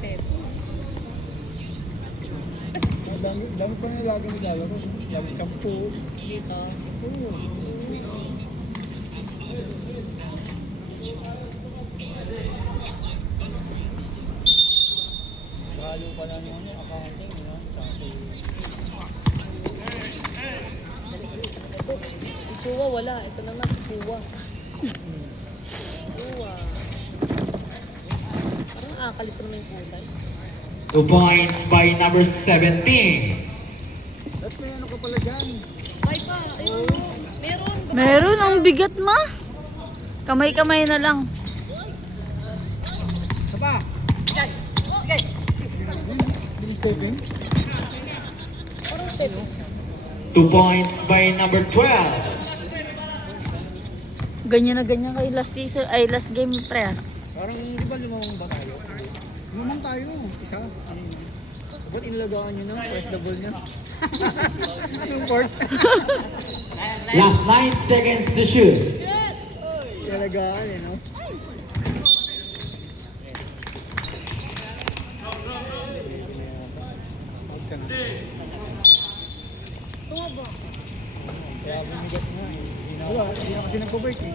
Pets. Dami pa na lagi nilalaro. Lagi 10. Dito. Lalo pa lang yung accounting. Chuwa wala. Ito naman, chuwa. Chuwa. Parang akalip pa naman yung kulay. 2 points by number 17. Ba't may ano ka pala dyan? Ay pa, ayun. Meron. Meron, ang bigat ma. Kamay-kamay na lang. Saba! Bilis token? Parang pet. 2 points by number 12. Ganyan na ganyan kay last season, ay last game pre. Parang di ba 5 ba tayo? 5 tayo. Isa. Ba't inalagaan nyo na? Press the ball niya. Anong court? Last 9 seconds to shoot. Inalagaan eh, no? Tumaba. Kaya bumigat nga eh. Wala, hindi na kasi nagpo-break eh.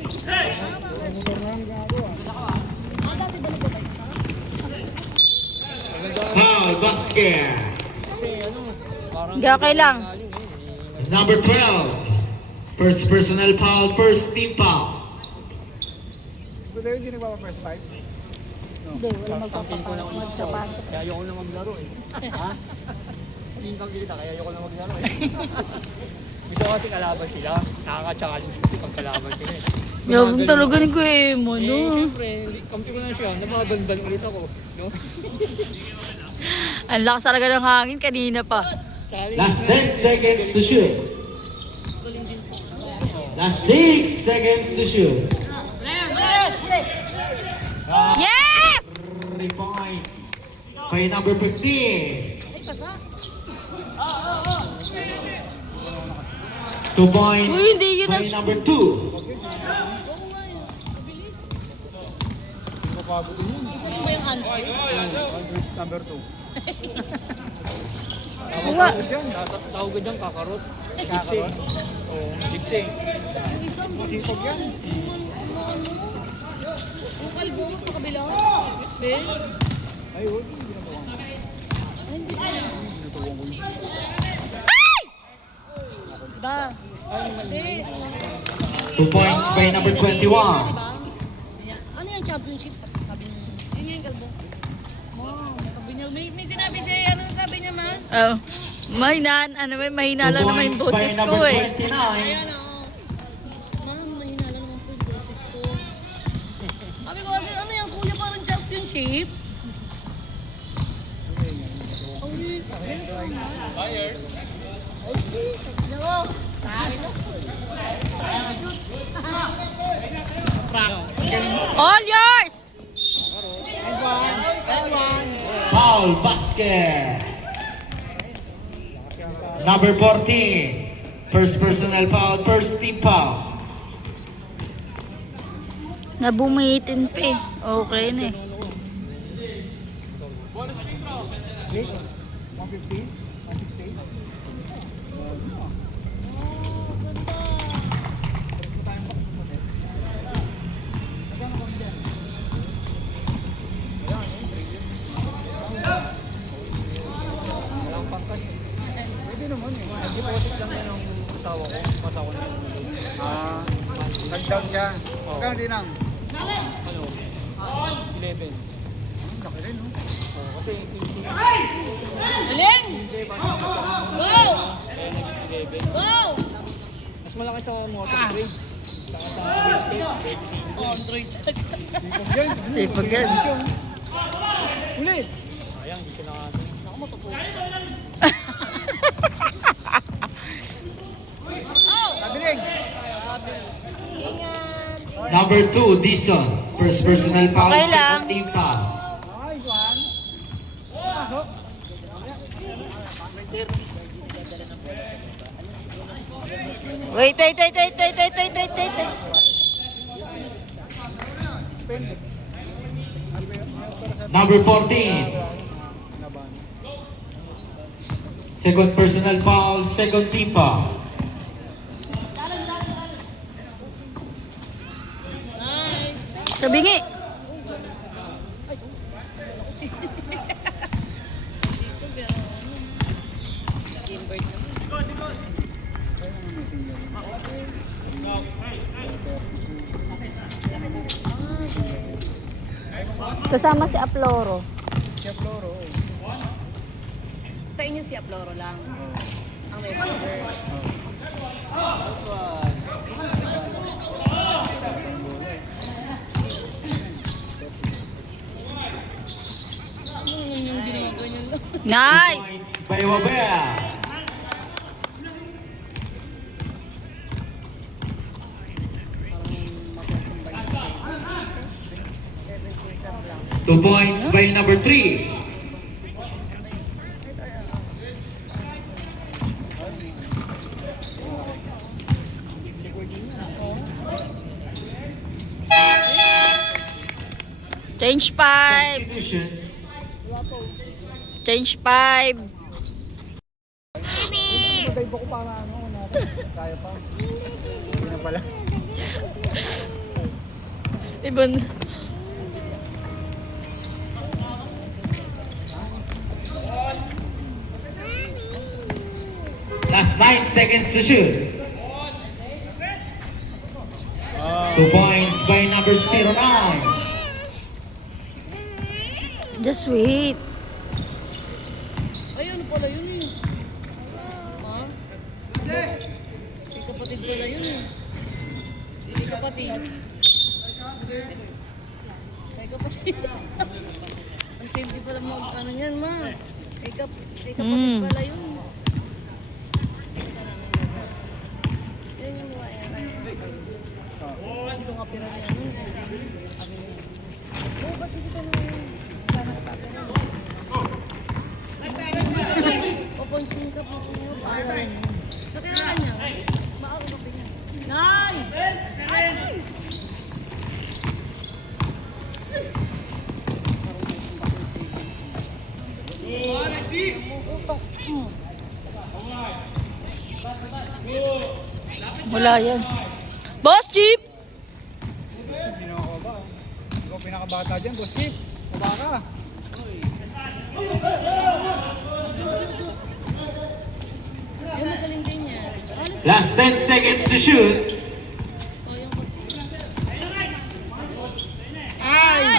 Motor na lang gagawa. Dati ba nagpapay ka? Foul basket. Kasi ano, parang... Okay lang. Number 12. First personal foul, first team foul. But tayo hindi nagpapa-first fight. Hindi, wala magpapasok. Kaya ayoko na maglaro eh. Ha? Hindi kang kita, kaya ayoko na maglaro eh. Gusto ko kasi kalaban sila. Nakaka-challenge kasi pag kalaban sila eh. Yung talaga ni Kuya Emo, Eh, no? syempre, kampi ko na siya. Nababanban ulit ako. No? Ang lakas talaga ng hangin kanina pa. Challenge Last na. 10 seconds to shoot. Last 6 seconds to shoot. Yes! 3 points by number 15. Ay, pasa. 2 points Uy, hindi yun by ang- number 2. Mapagod din yun. Isa rin ba yung handful? Number 2. Uwa. Tawag ko dyan, kakarot. Jigsing. Oo, jigsing. Yung isang Masipag yan. yung kalbo sa kabila. Ben? Ay, huwag. Hindi na bawang. Ay, hindi ko. Natuwang ko yun. Diba? Hindi. 2 points by number 21. Ano yung championship? Sabi niya. Yun yung kalbo. Mom, sabi niya. May sinabi siya. Ano sabi niya, ma? Oh, may mahina 2 lang naman yung points by boses number ko eh. 29. Ayan o. Ma'am, mahina lang naman po yung boses ko. Sabi ko kasi ano yung kuya parang championship? All yours! Foul basket. Number 14. First personal foul, first team foul. Nabumitin pa eh. Okay na eh. 150? 150? Pwede naman eh. Nag-deposit lang yan ang asawa ko. Asawa niya. Nag-down siya. Magkano din ang? Ano? 11. Laki rin, no? Oo, kasi 15. Galing! 15 pa siya. Go! Kaya naging 11. Go! Mas malaki sa motor 3. Saka sa wheelchair, 25. Android. Sipag yan. Sipag yan. Ulit! Sayang, hindi ko na... Naku, matupo. Kabiling! Ingat! Number 2, Dison. First personal foul, Okay lang. second team foul. Ay, Juan! Pasok! Wait. Appendix. Number 14. Second personal foul, second team foul. Sabingi. Dito pero invert naman. Kasama si Aploro. Chef Loro. Sa inyo si Aploro lang. Ang may order. Yung ginagawa niyan lang. Nice! Points by Wabea. Two points by number 3. Change 5. Substitution. Change 5. Matay ko para ano natin. Kaya pa. Hindi na pala. Ibon. Last 9 seconds to shoot. 2 points by number 09. Just wait. Ay, ano pala yun eh. Ha? May kapatid pala yun eh. May kapatid. May kapatid. Ang tindi pala mag-ano niyan, ma. May kapatid pala yun. Yan yung mga gusto nga pira niya nun eh. Oh, ba't hindi ka na papunsin ka po niyo. Nakilala niya. Maaro ka niya. Nice! Wala yan. Boss Jeep! Hindi na ako ba? Ikaw pinakabata dyan, Boss Chief. Baba ka. Yung magaling din niya. Last 10 seconds to shoot.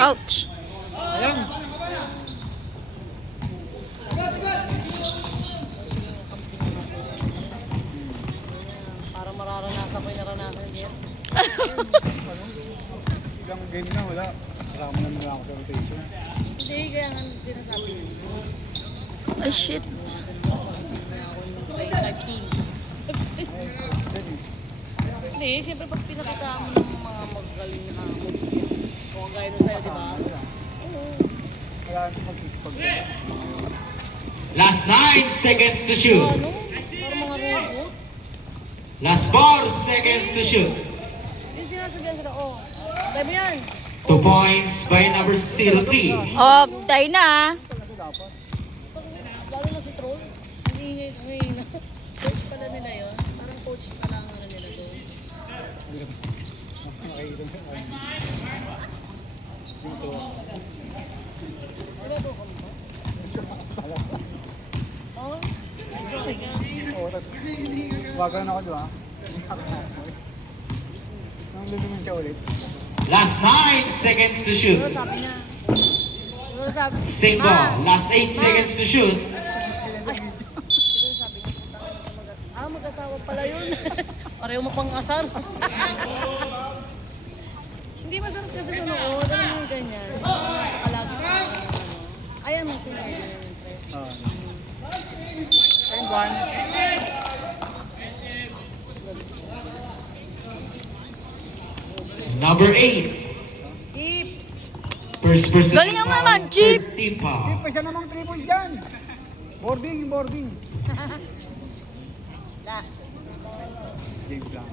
Ouch! Ayan. Para mararanasan ko yung naranasan niya. Ilang game na, wala. Kasama na nila ako sa rotation. Hindi, kaya nga sinasabi niya. Ay, shit. Na ako nung tag team. Hindi, siyempre pag pinakita mo ng mga magaling na moves yun. Kung gaya na sa'yo, di ba? Oo. Wala nang magsisipag. Last 9 seconds to shoot. Ano? Parang mga robot. Last 4 seconds to shoot. Yung sinasabihan sila, oh, dami yan. 2 points by number 03. Oh, tayo na. Lalo na si Troll. Ang ingay, ang ingay. Coach pala nila yun. Parang coach pala ang ano nila doon. Mas nakikita mo. Dito. Ano to ka mo? Oh? Sorry ka. Oo, wagan ako doon, ha? Nang lulumin siya ulit. Last 9 seconds to shoot. Ano sabi niya? Ano sabi? Same ball. Last 8 seconds to shoot. Siguro sabi niya, mag-asawa pala yun. Pareho mo pang asar. Hindi masarap kasi nunood. Alam mo yung ganyan. Nasa kalagi ka. Ayan mo siya yung interest. And one. Number 8. Keep! First person. Galing ang naman, Jeep. Team Hindi, foul. pa isa namang 3 points dyan. Boarding, boarding. La. Game lang.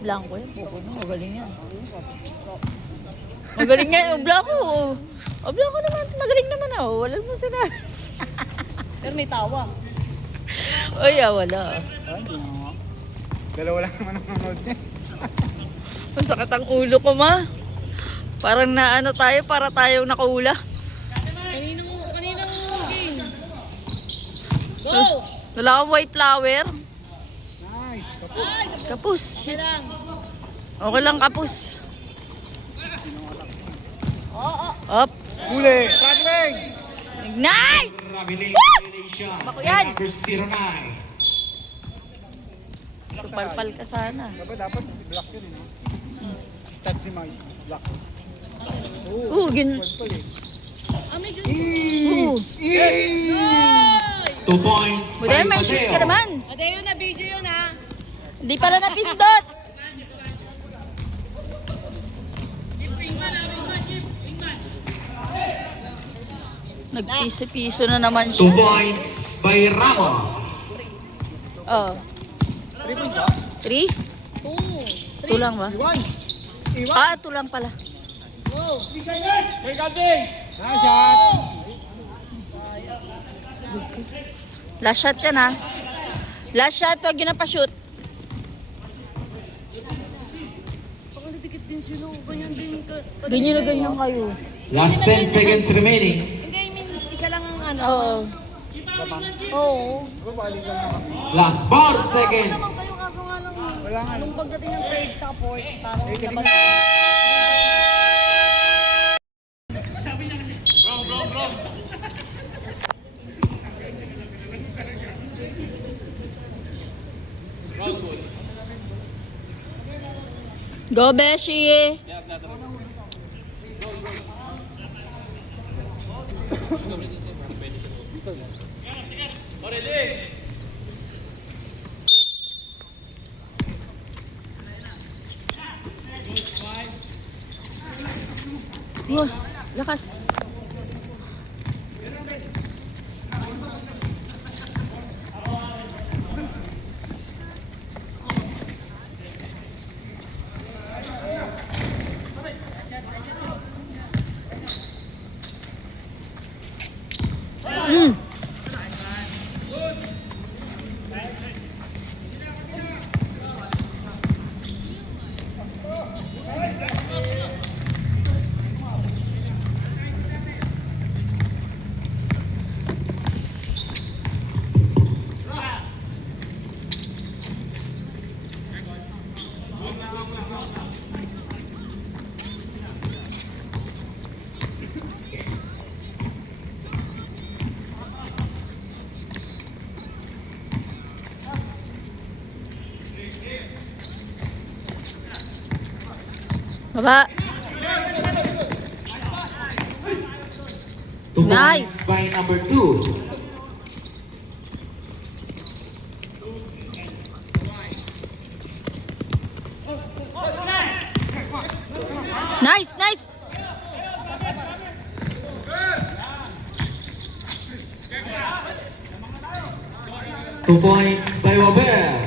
Blanco yun. Magaling yan. Magaling yan. Blanco. Obla ko naman, magaling naman ako. Wala mo sinabi. Pero may tawa. Uy, wala. Dalawa lang naman ang manood niya. Ang sakit ang ulo ko, ma. Parang naano tayo, para tayong nakaula. Kaninang game. Go! Wala akong white flower. Nice. Kapus. Siya lang. Okay lang, kapus. Oo. Up. Huli. Patrick! Nice! Traveling violation Bako by yan. number 09. Supalpal ka sana. Dapat black yun eh, no? Start si Mike. Black. Purple eh. May ganun. Ay! 2 points Buday, by may shoot ka Mateo. naman. Ate, yun na video yun ha. Hindi pala napindot. Nagpiso-piso na naman 2 siya. points by Ramos. Oh. 3 points ba? 3? 2 lang ba? Iwan! Iwan! Ah, 2 lang pala. Go! Hey, Ganding! Nice shot! Last shot yan ha. Last shot, wag yun na pa-shoot. Ako nadikit din sila. Ganyan din ka. Ganyan na ganyan kayo. Last 10 seconds remaining. Hindi, I mean, isa lang ang ano. Oo. Oo. Babaling lang naman. Last 4 Naman seconds. kayo kagawa ng... Wala nga. Nung pagdating ng third tsaka fourth, parang Eh, kasi dapat... Go, Beshi! Wah, lakas. Mm. Baba. 2 Nice. points by number 2. Nice, nice. Two points by Wabel.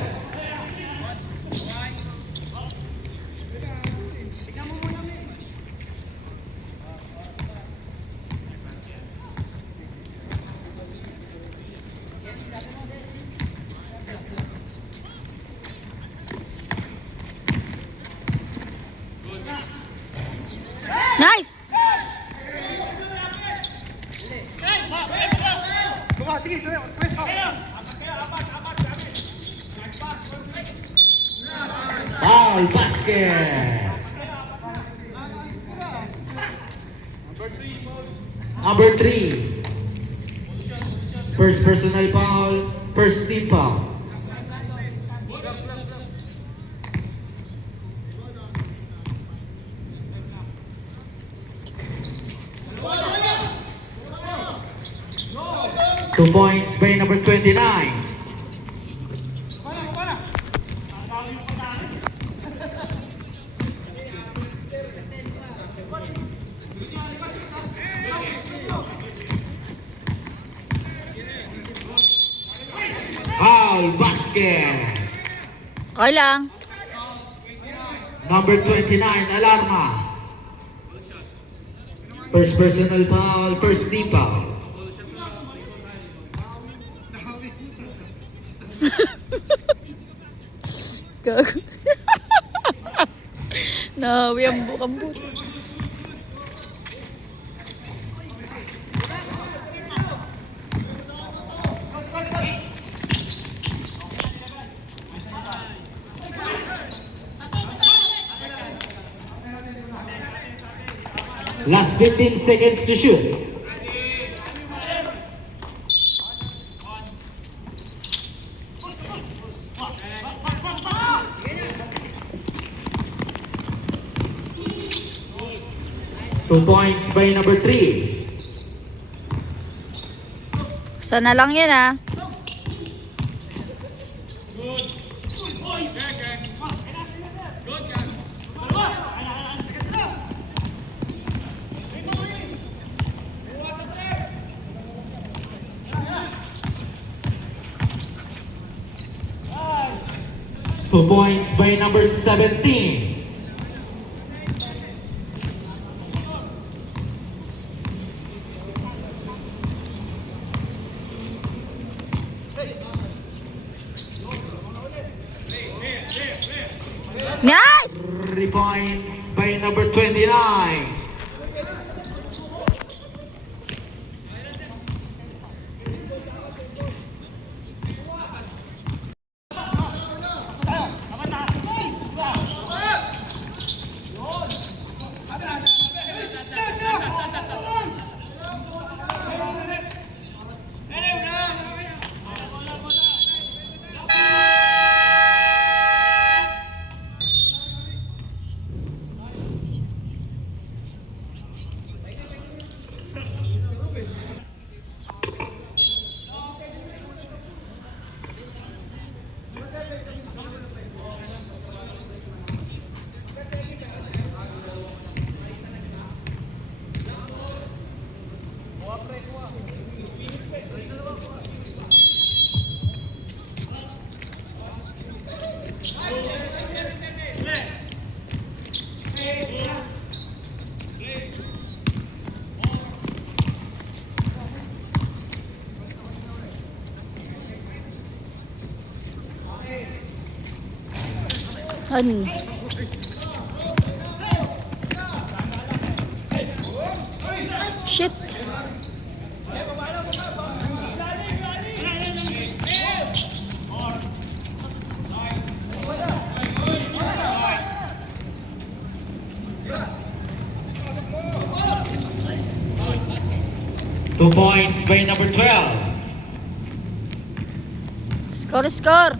Nice. Foul basket. Number 3. First personal foul, first team foul. Two points by number 29. Foul basket. Okay lang. Number 29, Alarma. First personal foul, first team foul. Gago. Nahawi ang bukang buto. Last 15 seconds to shoot. Two points by number 3. Sana lang yan ah. Two points by number 17. Nice! 3 points by number 29. Ano? Shit. Two points by number 12. Score, score.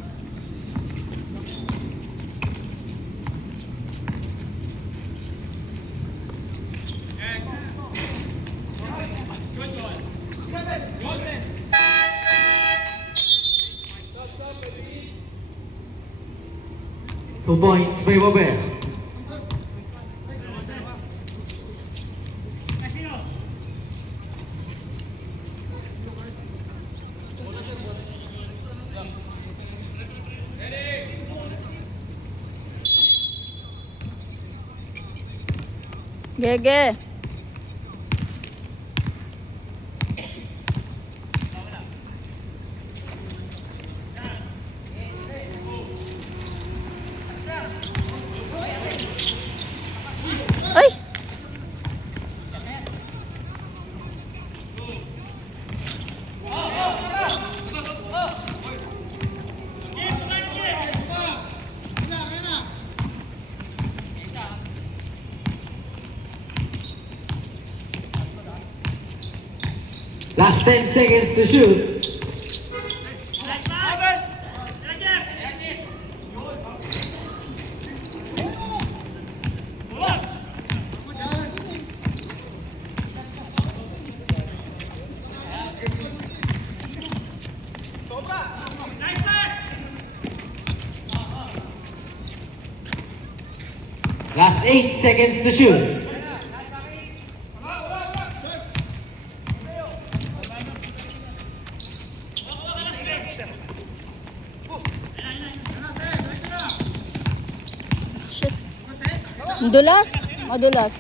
Two points by Babel. Gege. Ay! Last 10 seconds to shoot. Last 8 seconds to shoot. Madulas? Madulas.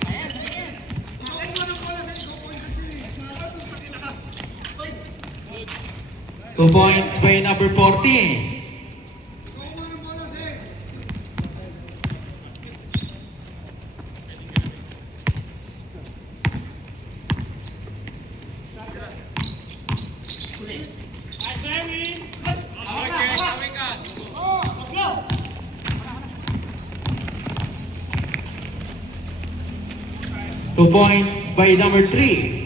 2 points by number 14. Two points by number 3.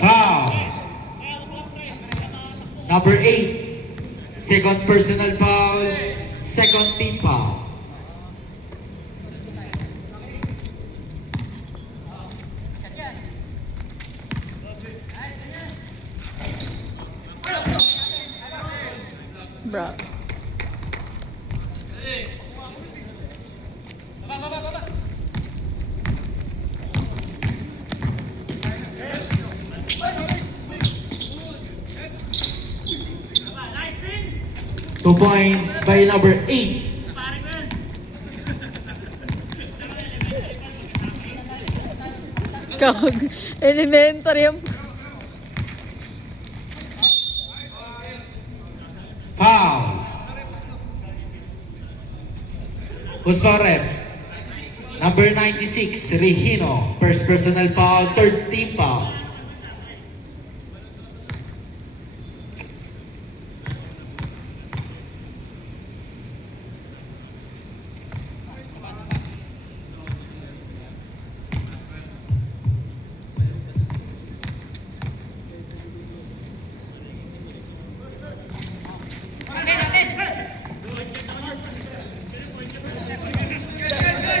Foul. Number 8. Second personal foul. Second team foul. Bro. Two points by number 8. Kag elementary yung... Foul. Who's foul rep? Number 96, Regino. First personal foul, third team foul.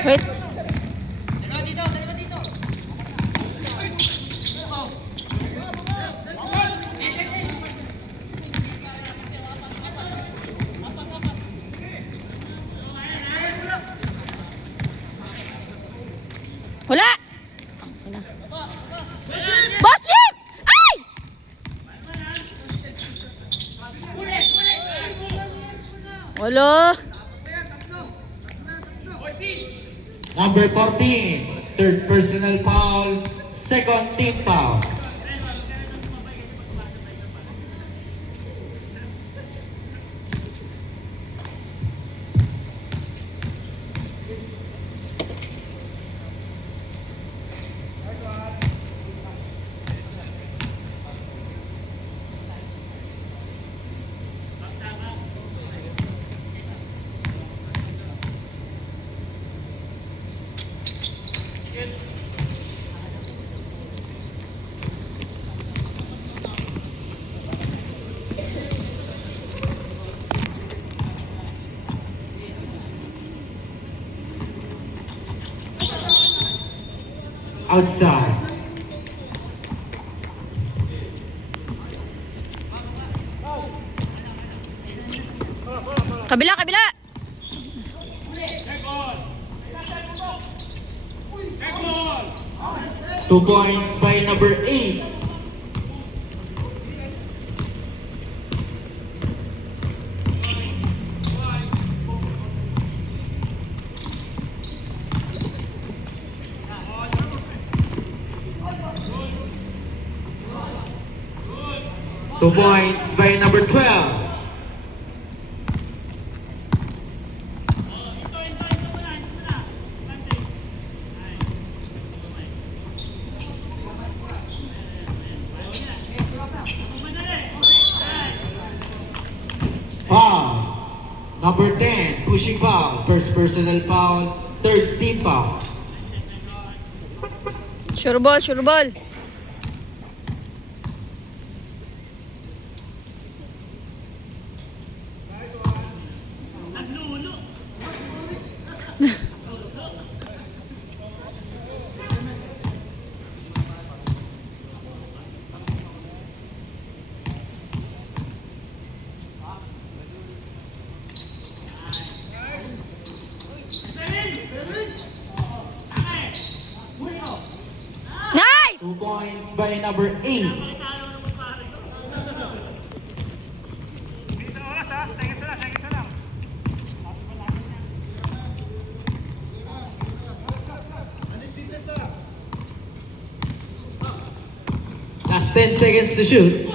Wait. Wala! Bossing! Ay! Wala! Number 14, third personal foul, second team foul. Outside. Kabila, kabila! 2 points by number 8. Two points by number 12. Foul. Number 10, pushing foul. First personal foul, third team foul. Sure ball, sure ball. 2 points by number 8. Last 10 seconds to shoot.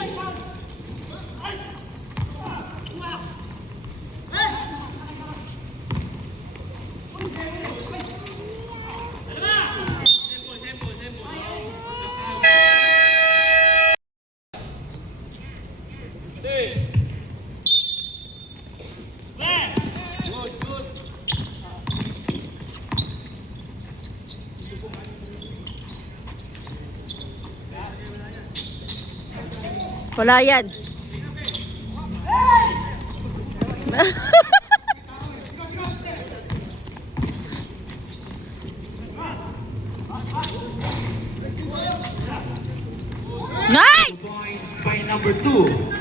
Wala yan. Nice! 2 points by number 2.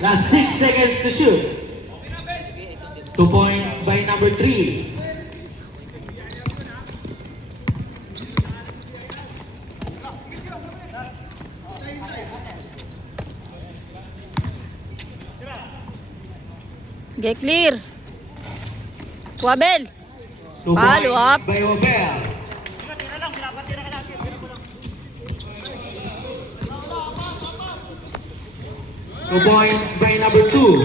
Last 6 seconds to shoot. 2 points by number 3. Get clear. Wabel. 2 Follow up. points by Wabel. Two points by number 2.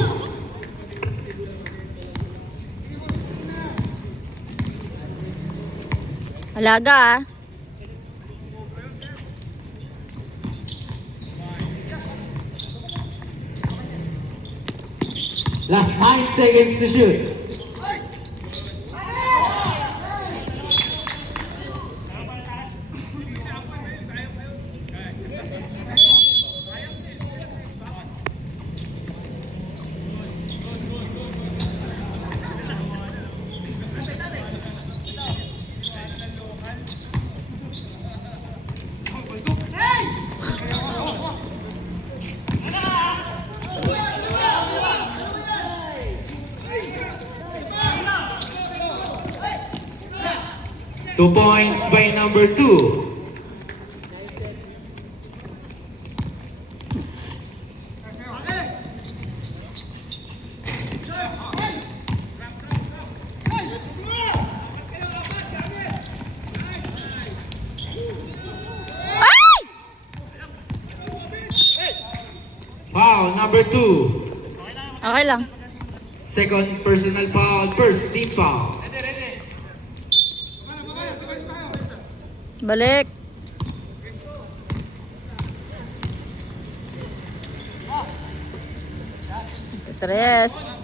Alaga ah. Last 9 seconds to shoot. Two points by number 2. Foul number 2. Okay lang. Second personal foul, first team foul. Balik. Tres.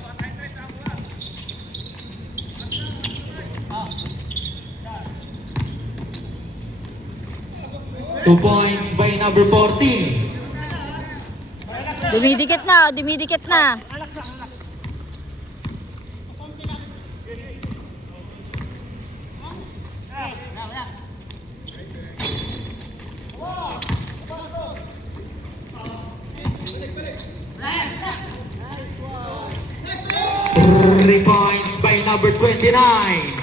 Two points by number 14. Dumidikit na, dumidikit na. Three points by number 29.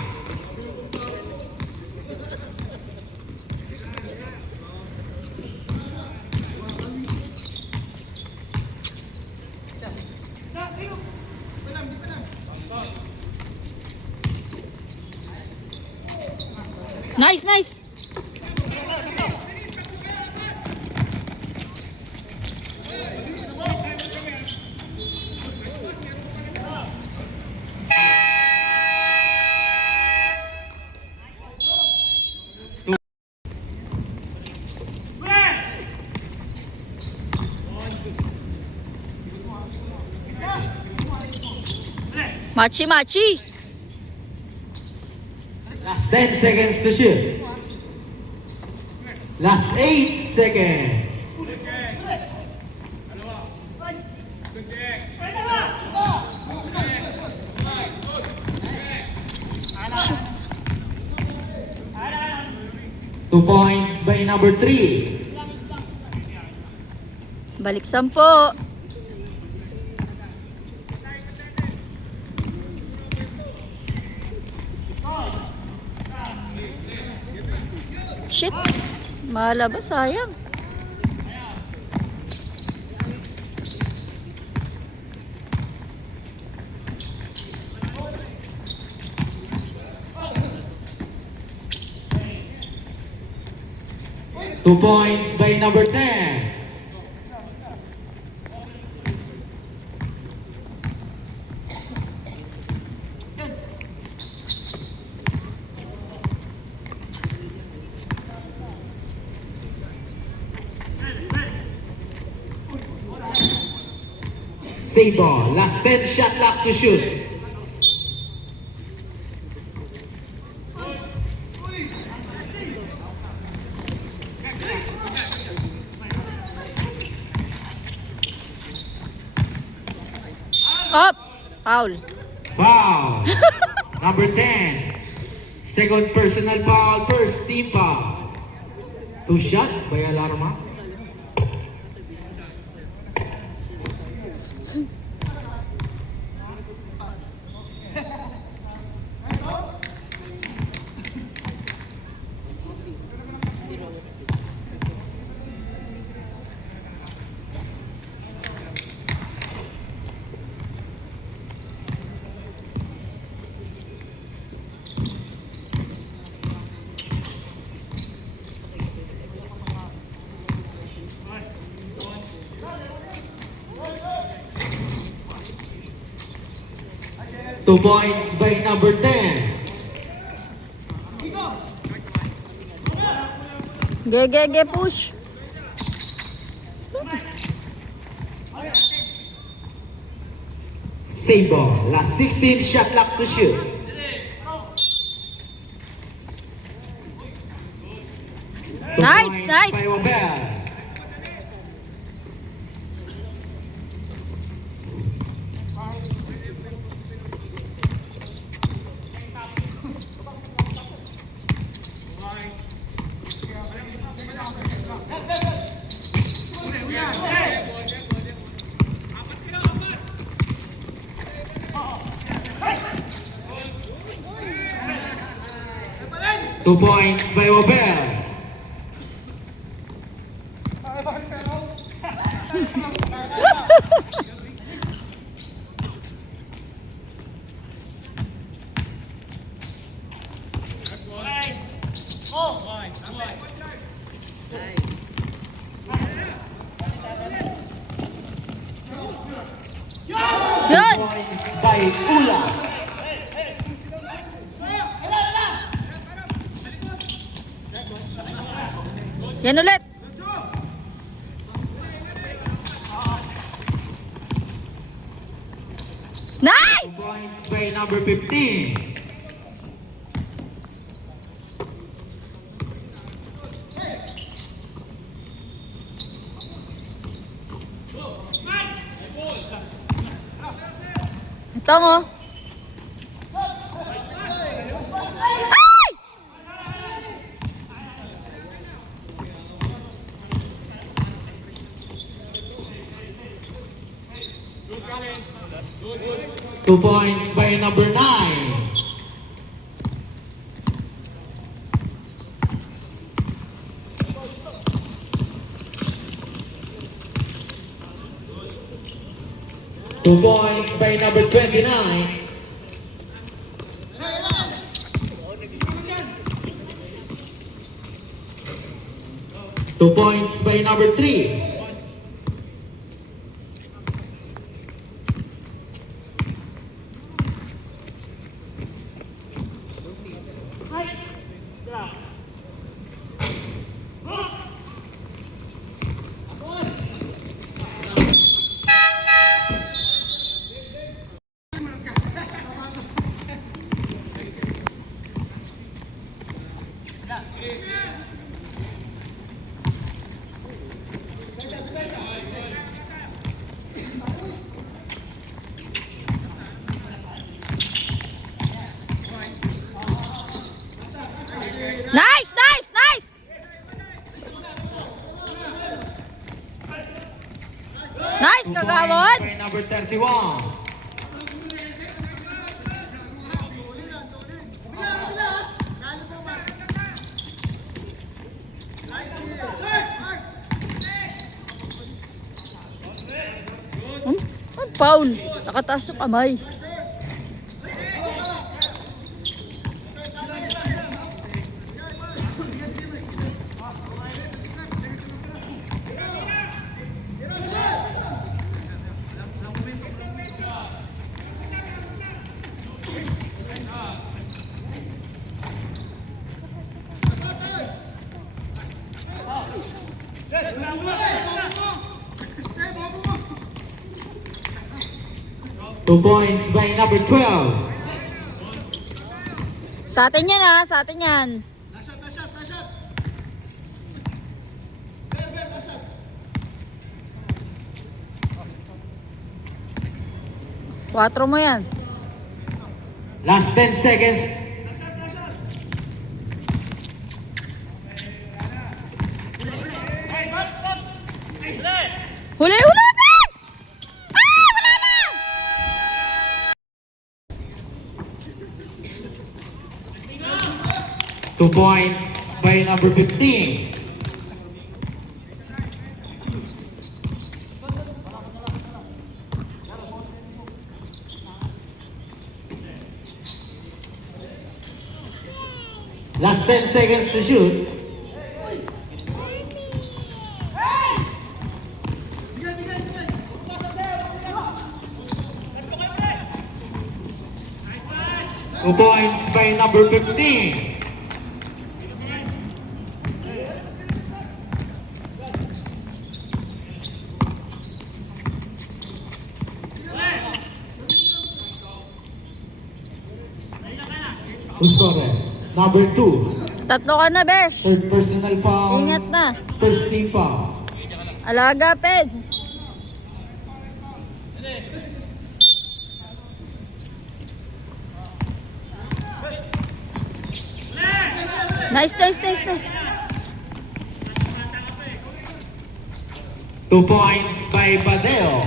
Nice, nice. Machi, machi. Last 10 seconds to shoot. Last 8 seconds. 2 points by number 3. Balik 10. Shit. Malabas, sayang. Two points by number 10. Save ball. Last 10 shot clock to shoot. Up. Foul. Foul. Number 10. Second personal foul. First team foul. 2 shot by Alarma. Two points by number 10. Ge, push. Save ball. Last 16 shot clock to shoot. Two Nice, points nice. by Wabel. Two points by Wabel. Yun. Points by Ula. Yan ulit. Nice! Points by number 15. Ito mo. Ay! 2 points by number 9. Two points by number 29. Two points by number 3. Nice, nice, nice! Hawod. By number 31. Foul. Nakataas yung kamay. Two points by number 12. Sa atin yan ha, sa atin yan. Quatro mo yan. Last 10 seconds. Huli, huli agad! Ah, wala na! 2 points by number 15. Last 10 seconds to shoot. Two points by number 15. Who's scorer? Number 2. Tatlo ka na, Besh. Third personal foul. Ingat na. First team foul. Alaga, Ped. Nice, nice, nice, nice. 2 points by Badeo.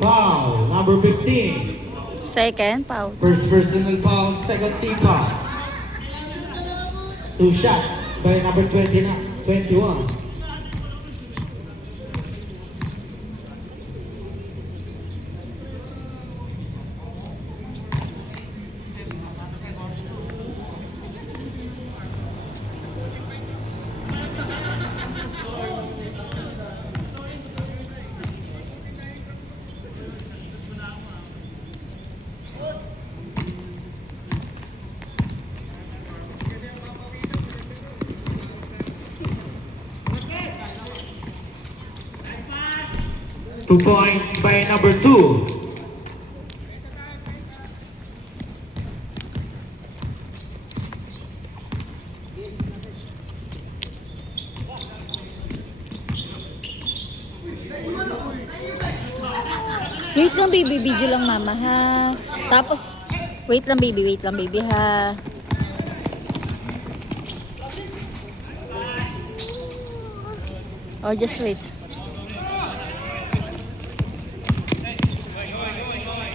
Foul, number 15. Second, foul. First personal foul, second team foul. Two shot by number 21. Two points by number 2. Wait lang, baby. Video lang, mama, ha? Tapos, wait lang, baby, ha? Oh, just wait.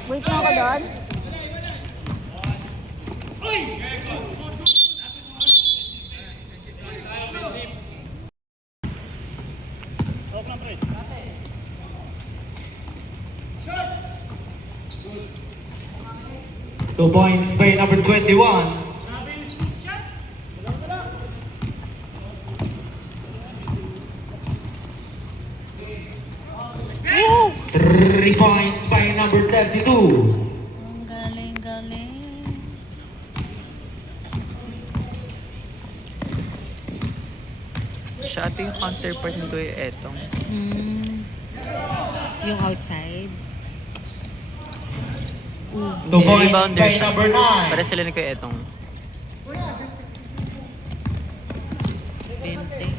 Wait na ako doon. Two points by number 21. Woo! 3 points by number 32. Ang galing, galing. Siya ito yung counterpart nito yung etong. Yung outside. Two points Rebounder by siya. number 9. Para sila ni Kuya Etong. 20.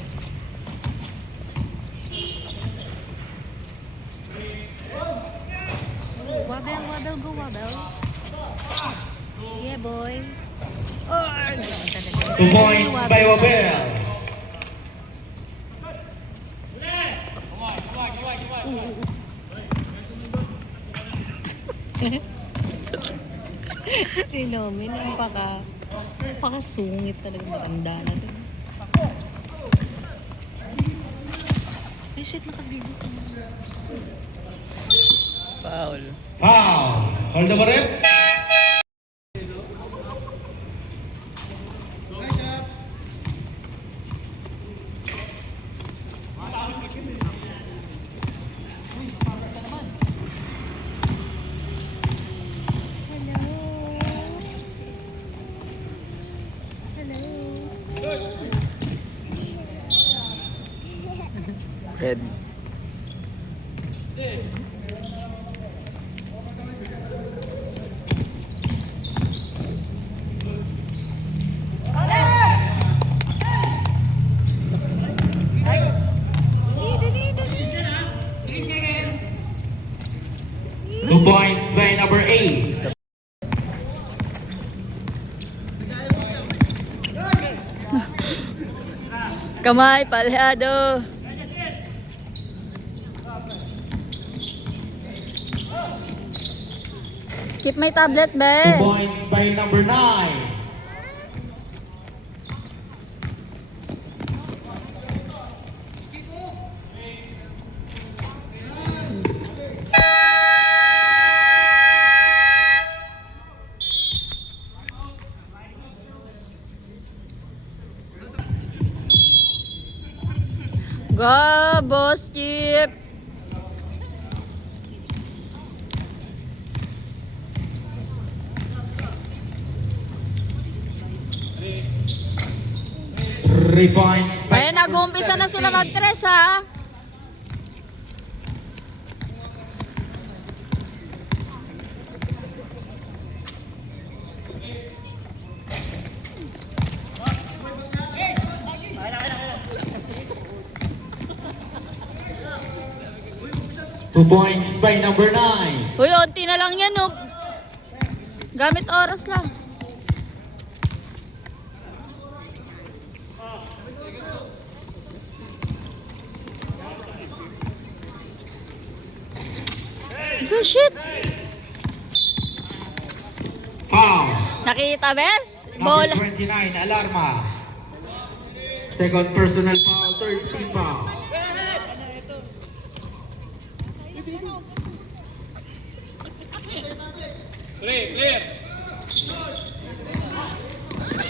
2 points by Wabel. Si Nomin, napakasungit talaga, matanda na din. Ay shit, nakabigo ka. Foul. Foul. Hold the rep. Red. Two points by number 8. Kamay, palyado. Keep my tablet, 2 be. points by number 9. Go, boss Chip. Three points by Ayan, number nag-uumpisa na sila 17. mag-tres, ha? Two points by number 9. Uy, onti na lang yan, oh. Gamit oras lang. So, shit. Foul. Nakita, bes? Number Bola. 29, Alarma. Second personal foul, third team foul.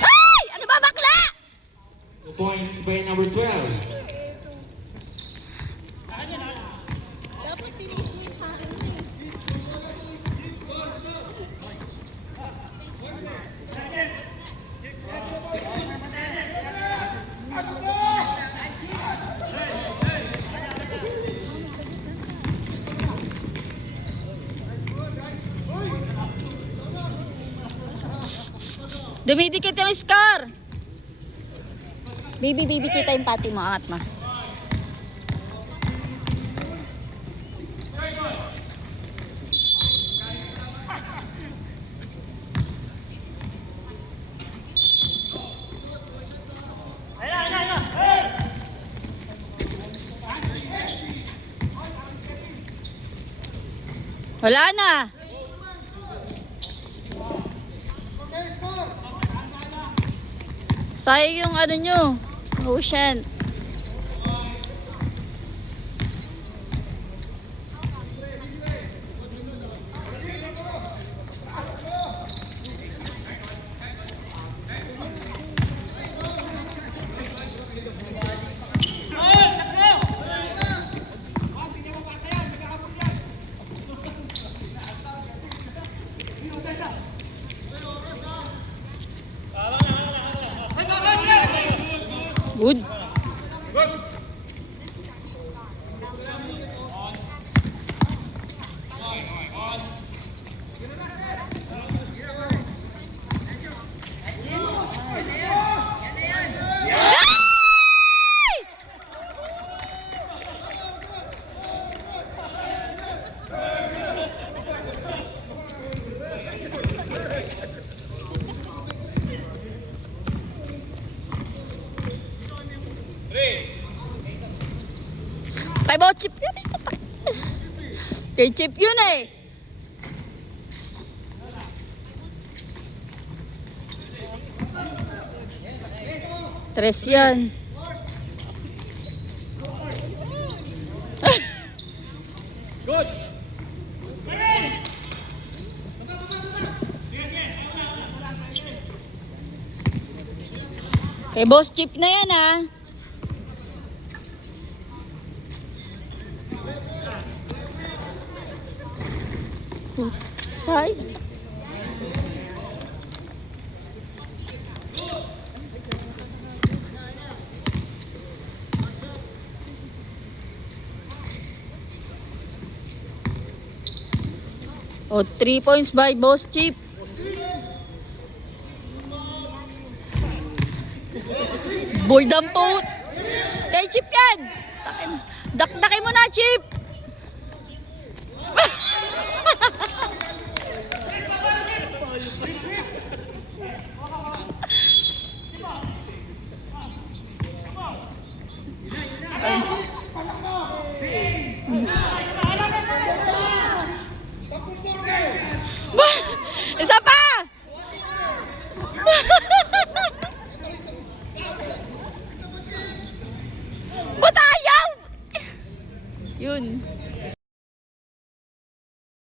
Ay! Ano ba, bakla? 2 points by number 12. Dumidikit yung scar. Baby, kita yung pati mo. Angat mo. Wala na. Sayang yung ano nyo. Ocean. Good. Boss Chip yun eh. Kay Chip yun eh. Tres yan. Good! Kay Boss Chip na yan ah. Side. Oh, 3 points by Boss Chip. Boy dampot. Kay Chip yan. Dakdakin mo na, Chip. Isa pa! Ba't ayaw? Yun.